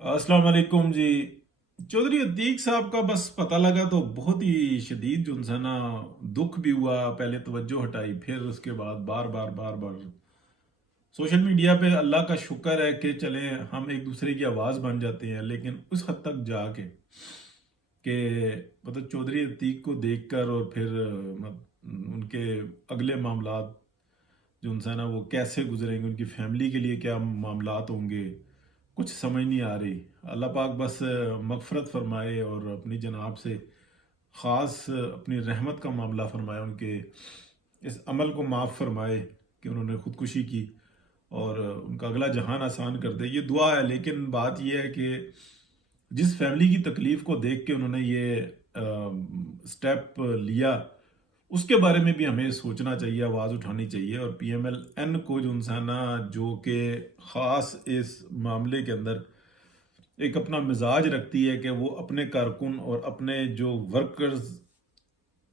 अस्सलाम वालेकुम जी। चौधरी अतीक साहब का बस पता लगा तो बहुत ही शदीद जो है ना, दुख भी हुआ। पहले तवज्जो हटाई, फिर उसके बाद बार बार बार बार सोशल मीडिया पे अल्लाह का शुक्र है कि चले हम एक दूसरे की आवाज़ बन जाते हैं, लेकिन उस हद तक जाके कि मतलब चौधरी अतीक को देखकर और फिर उनके अगले मामलात जो उनसे ना वो कैसे गुजरेंगे, उनकी फैमिली के लिए क्या मामलात होंगे, कुछ समझ नहीं आ रही। अल्लाह पाक बस मगफरत फरमाए और अपनी जनाब से ख़ास अपनी रहमत का मामला फरमाए, उनके इस अमल को माफ़ फरमाए कि उन्होंने ख़ुदकुशी की और उनका अगला जहान आसान कर दे। ये दुआ है, लेकिन बात यह है कि जिस फैमिली की तकलीफ़ को देख के उन्होंने ये स्टेप लिया, उसके बारे में भी हमें सोचना चाहिए, आवाज़ उठानी चाहिए। और पीएमएलएन को जो इंसाना जो कि ख़ास इस मामले के अंदर एक अपना मिजाज रखती है कि वो अपने कारकुन और अपने जो वर्कर्स,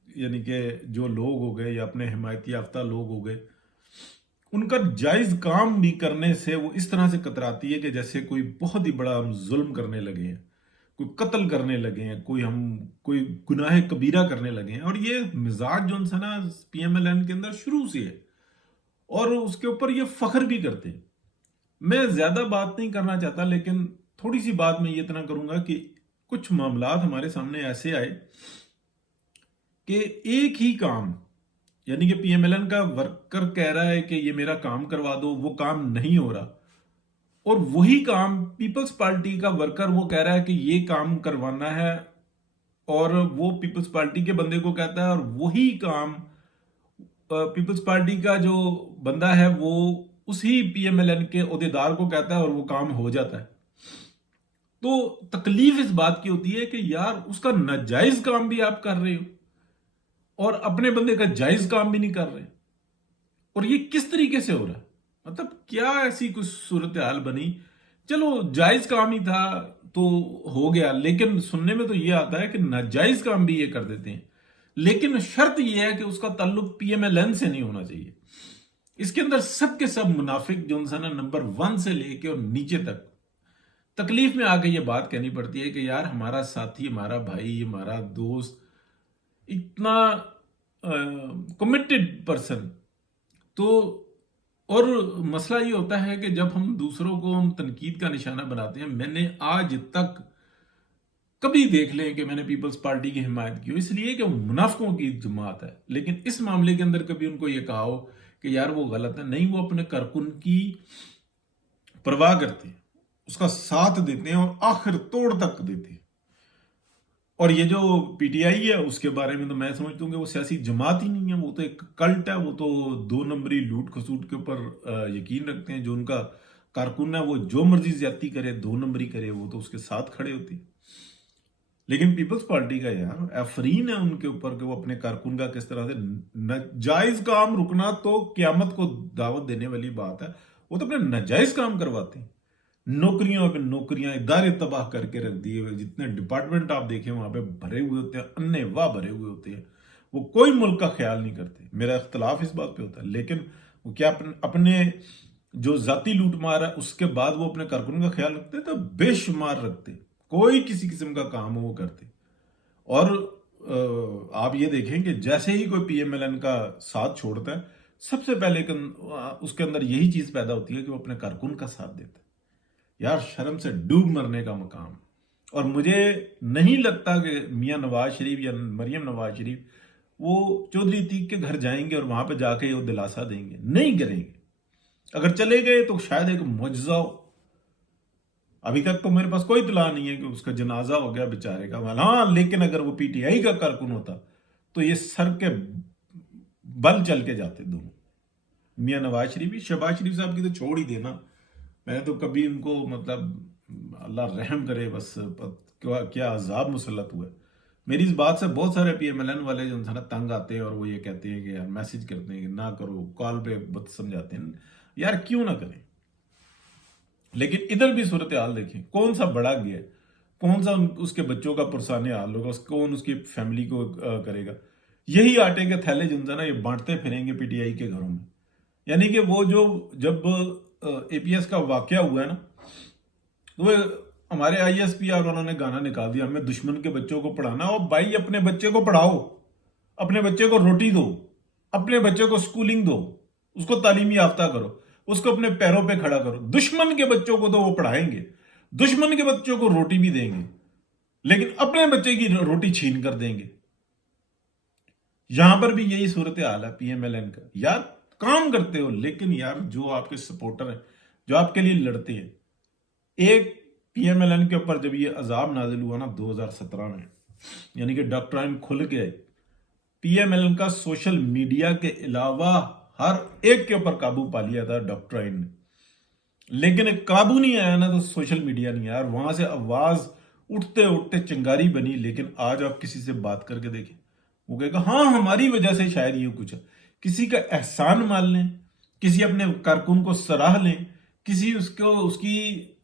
यानी कि जो लोग हो गए या अपने हिमायती याफ्ता लोग हो गए, उनका जायज़ काम भी करने से वो इस तरह से कतराती है कि जैसे कोई बहुत ही बड़ा हम जुल्म करने लगे हैं, कोई कत्ल करने लगे हैं, कोई गुनाह कबीरा करने लगे हैं। और ये मिजाज जो है ना पीएमएलएन के अंदर शुरू से है, और उसके ऊपर ये फख्र भी करते हैं। मैं ज्यादा बात नहीं करना चाहता, लेकिन थोड़ी सी बात मैं ये इतना करूंगा कि कुछ मामलात हमारे सामने ऐसे आए कि एक ही काम, यानी कि पीएमएलएन का वर्कर कह रहा है कि ये मेरा काम करवा दो, वो काम नहीं हो रहा। और वही काम पीपल्स पार्टी का वर्कर वो कह रहा है कि ये काम करवाना है, और वो पीपल्स पार्टी के बंदे को कहता है, और वही काम पीपल्स पार्टी का जो बंदा है वो उसी पीएमएलएन के ओहदेदार को कहता है, और वो काम हो जाता है। तो तकलीफ इस बात की होती है कि यार उसका नाजायज काम भी आप कर रहे हो और अपने बंदे का जायज काम भी नहीं कर रहे। और ये किस तरीके से हो रहा है? मतलब क्या ऐसी कुछ सूरत हाल बनी? चलो जायज काम ही था तो हो गया, लेकिन सुनने में तो ये आता है कि नाजायज काम भी ये कर देते हैं। लेकिन शर्त यह है कि उसका ताल्लुक पीएमएलएन से नहीं होना चाहिए। इसके अंदर सब के सब मुनाफिक जो इंसान नंबर 1 से लेके और नीचे तक, तकलीफ में आके ये बात कहनी पड़ती है कि यार हमारा साथी, हमारा भाई, हमारा दोस्त इतना कमिटेड पर्सन। तो और मसला ये होता है कि जब हम दूसरों को हम तनकीद का निशाना बनाते हैं, मैंने आज तक कभी देख लें कि मैंने पीपल्स पार्टी की हिमायत की हो, इसलिए कि वो मुनाफिकों की जमात है। लेकिन इस मामले के अंदर कभी उनको ये कहा हो कि यार वो गलत है, नहीं, वो अपने कारकुन की परवाह करते हैं, उसका साथ देते हैं और आखिर तोड़ तक देते हैं। और ये जो पीटीआई है उसके बारे में तो मैं समझता हूँ कि वो सियासी जमात ही नहीं है, वो तो एक कल्ट है। वो तो 2 नंबरी लूट खसूट के ऊपर यकीन रखते हैं। जो उनका कारकुन है वो जो मर्जी ज्यादती करे, 2 नंबरी करे, वो तो उसके साथ खड़े होते हैं। लेकिन पीपल्स पार्टी का यार आफरीन है उनके ऊपर कि वो अपने कारकुन का किस तरह से नाजायज काम रुकना तो क्यामत को दावत देने वाली बात है, वो तो अपने नाजायज काम करवाते हैं। नौकरियों पे नौकरियां, इदारे तबाह करके रख दिए हुए। जितने डिपार्टमेंट आप देखें वहां पे भरे हुए होते हैं, अन्ने वाह भरे हुए होते हैं। वो कोई मुल्क का ख्याल नहीं करते। मेरा इख्तलाफ इस बात पे होता है, लेकिन वो क्या अपने जो जाती लूटमार है उसके बाद वो अपने कारकुन का ख्याल रखते? तो बेशुमार रखते। कोई किसी किस्म का काम हो वो करते। और आप ये देखें कि जैसे ही कोई पीएमएलएन का साथ छोड़ता है, सबसे पहले उसके अंदर यही चीज पैदा होती है कि वो अपने कारकुन का साथ देता है। यार शर्म से डूब मरने का मकाम। और मुझे नहीं लगता कि मियां नवाज शरीफ या मरियम नवाज शरीफ वो चौधरी अतीक के घर जाएंगे और वहां पे जाके वो दिलासा देंगे, नहीं करेंगे। अगर चले गए तो शायद एक मुआजिजा हो। अभी तक तो मेरे पास कोई इत्तला नहीं है कि उसका जनाजा हो गया बेचारे का। हाँ, लेकिन अगर वो पीटीआई का कारकुन होता तो ये सर के बल चल के जाते दोनों, मियां नवाज शरीफ भी। शहबाज शरीफ साहब की तो छोड़ ही देना, मैंने तो कभी उनको मतलब अल्लाह रहम करे बस, क्या क्या अजाब मुसलत हुआ है। मेरी इस बात से बहुत सारे पीएमएलएन वाले जो है ना तंग आते हैं, और वो ये कहते हैं कि यार मैसेज करते हैं कि ना करो, कॉल पे बत समझाते हैं। यार क्यों ना करें? लेकिन इधर भी सूरत हाल देखें, कौन सा बड़ा गया, कौन सा उसके बच्चों का पुरसाने हाल होगा, कौन उसकी फैमिली को करेगा। यही आटे के थैले जो है ना ये बांटते फिरेंगे पीटीआई के घरों में। यानी कि वो जो जब एपीएस का वाकया हुआ है ना, तो हमारे आईएसपीआर वालों ने गाना निकाल दिया, हमें दुश्मन के बच्चों को पढ़ाना। और भाई अपने बच्चे को पढ़ाओ, अपने बच्चे को रोटी दो, अपने बच्चे को स्कूलिंग दो, उसको तालीमी याफ्ता करो, उसको अपने पैरों पे खड़ा करो। दुश्मन के बच्चों को तो वो पढ़ाएंगे, दुश्मन के बच्चों को रोटी भी देंगे, लेकिन अपने बच्चे की रोटी छीन कर देंगे। यहां पर भी यही सूरत हाल है पीएमएलएन का। यार काम करते हो, लेकिन यार जो आपके सपोर्टर हैं, जो आपके लिए लड़ते हैं, एक पीएमएलएन के ऊपर जब ये अजाब नाजिल हुआ ना 2017 में, यानी कि डॉक्ट्राइन खुल के आई, पीएमएलएन का सोशल मीडिया के अलावा हर एक के ऊपर काबू पा लिया था डॉक्ट्राइन ने। लेकिन काबू नहीं आया ना तो सोशल मीडिया नहीं आया, और वहां से आवाज उठते उठते चिंगारी बनी। लेकिन आज आप किसी से बात करके देखें, वो कहेगा हाँ हमारी वजह से शायद ये कुछ है। किसी का एहसान मान लें, किसी अपने कारकुन को सराह लें, किसी उसको उसकी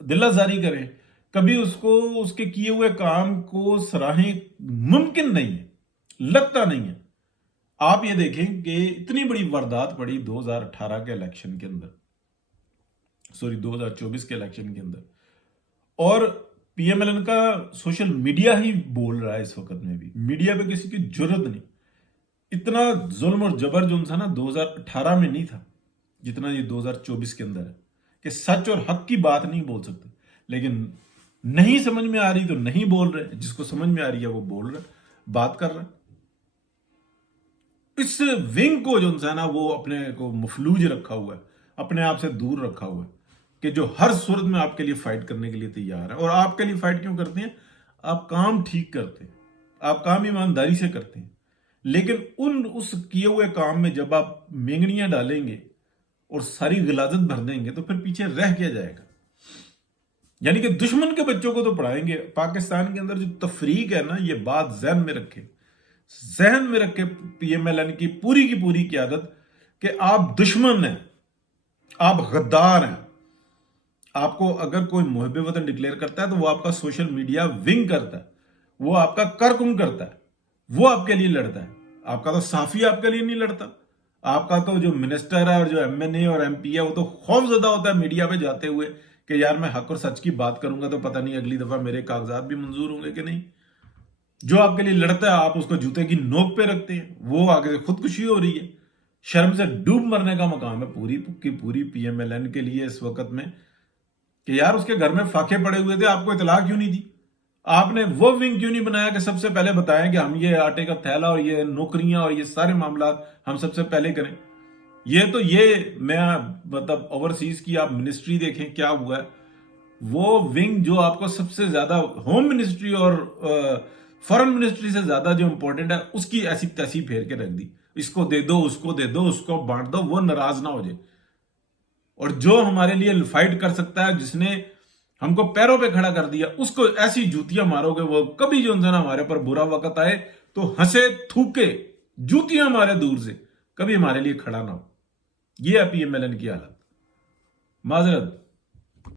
दिलाजारी करें, कभी उसको उसके किए हुए काम को सराहें, मुमकिन नहीं है, लगता नहीं है। आप ये देखें कि इतनी बड़ी वारदात पड़ी 2018 के इलेक्शन के अंदर, सॉरी 2024 के इलेक्शन के अंदर, और पीएमएलएन का सोशल मीडिया ही बोल रहा है इस वक्त में भी। मीडिया पे किसी की जरूरत नहीं। इतना जुल्म और जबर जो था ना 2018 में नहीं था जितना ये 2024 के अंदर है, कि सच और हक की बात नहीं बोल सकते। लेकिन नहीं समझ में आ रही तो नहीं बोल रहे, जिसको समझ में आ रही है वो बोल रहा, बात कर रहा। इस विंग को जो है ना वो अपने को मफलूज रखा हुआ है, अपने आप से दूर रखा हुआ है, कि जो हर सूरत में आपके लिए फाइट करने के लिए तैयार है। और आपके लिए फाइट क्यों करते हैं? आप काम ठीक करते हैं, आप काम ईमानदारी से करते हैं। लेकिन उस किए हुए काम में जब आप मेंगनियां डालेंगे और सारी गिलाजत भर देंगे तो फिर पीछे रह क्या जाएगा? यानी कि दुश्मन के बच्चों को तो पढ़ाएंगे। पाकिस्तान के अंदर जो तफरीक है ना, ये बात जहन में रखे, जहन में रखे पीएमएलएन की पूरी क्यादत, कि आप दुश्मन हैं, आप गद्दार हैं। आपको अगर कोई मुहब्बे वतन डिक्लेयर करता है तो वो आपका सोशल मीडिया विंग करता है, वो आपका कारकुन करता है, वो आपके लिए लड़ता है। आपका तो साफी आपके लिए नहीं लड़ता। आपका तो जो मिनिस्टर है और जो एमएनए और एमपी है वो तो खौफजदा होता है मीडिया पे जाते हुए कि यार मैं हक और सच की बात करूंगा तो पता नहीं अगली दफा मेरे कागजात भी मंजूर होंगे कि नहीं। जो आपके लिए लड़ता है आप उसको जूते की नोक पे रखते हैं, वो आगे से खुदकुशी हो रही है। शर्म से डूब मरने का मकाम है पूरी की पूरी पीएमएलएन के लिए इस वक्त में, कि यार उसके घर में फाके पड़े हुए थे, आपको इतला क्यों नहीं दी? आपने वो विंग क्यों नहीं बनाया कि सबसे पहले बताएं कि हम ये आटे का थैला और ये नौकरियां और ये सारे मामला हम सबसे पहले करें? ये मैं मतलब ओवरसीज की आप मिनिस्ट्री देखें क्या हुआ है। वो विंग जो आपको सबसे ज्यादा होम मिनिस्ट्री और फॉरेन मिनिस्ट्री से ज्यादा जो इंपॉर्टेंट है, उसकी ऐसी तैसी फेर के रख दी। इसको दे दो, उसको दे दो, उसको बांट दो, वो नाराज ना हो जाए। और जो हमारे लिए फाइट कर सकता है, जिसने हमको पैरों पे खड़ा कर दिया, उसको ऐसी जूतियां मारोगे वो कभी जो ना हमारे पर बुरा वक्त आए तो हंसे थूके जूतियां मारे दूर से, कभी हमारे लिए खड़ा ना हो। ये है पीएमएलएन की हालत। माजरत।